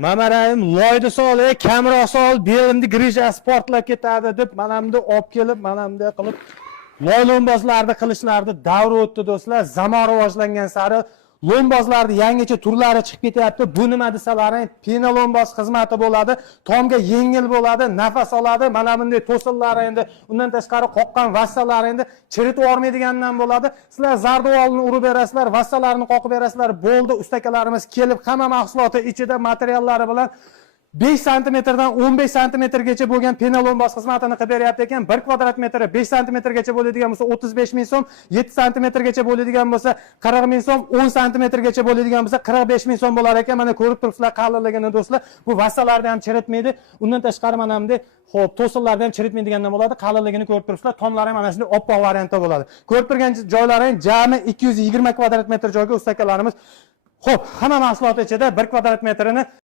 Mamarayim loyda sol, kamera sol, belimni grija sportlab ketadi deb manamni olib kelib, manamda qilib loy lombozlarni qilishlarni davri o'tdi do'stlar. Zamon rivojlangan sari lombozlarning yangicha turlari chiqib ketyapti. Bu nima desalaring, pena lomboz xizmati bo'ladi. Tomga yengil bo'ladi, nafas oladi. Mana bunday to'sinlar endi, undan tashqari qoqqan vassalar endi chiritib yormaydigandan bo'ladi. Sizlar zardovolni urib berasizlar, vassalarni qoqib berasizlar. Bo'ldi, ustakalarimiz kelib hamma mahsuloti ichida materiallari bilan 5 santimetrdan 15 santimetrgacha bo'lgan pena lomboz xizmatini qilib beryapti ekan. 1 kvadrat metri 5 santimetrgacha bo'ladigan bo'lsa 35 ming so'm, 7 santimetrgacha bo'ladigan bo'lsa 40 ming so'm, 10 santimetrgacha bo'ladigan bo'lsa 45 ming so'm bo'lar ekan. Mana ko'rib turibsizlar qalinligini do'stlar. Bu vassalarni ham chiritmaydi. Undan tashqari mana bunday xo'p, to'sinlarni ham chiritmaydigandan bo'ladi. Qalinligini ko'rib turibsizlar. Tomlari ham mana shunday oppoq variantda bo'ladi. Ko'rib turgan joylaring jami 220 kvadrat metr joyga ustakalarimiz. Xo'p, hamma mahsulot ichida 1 kvadrat metrini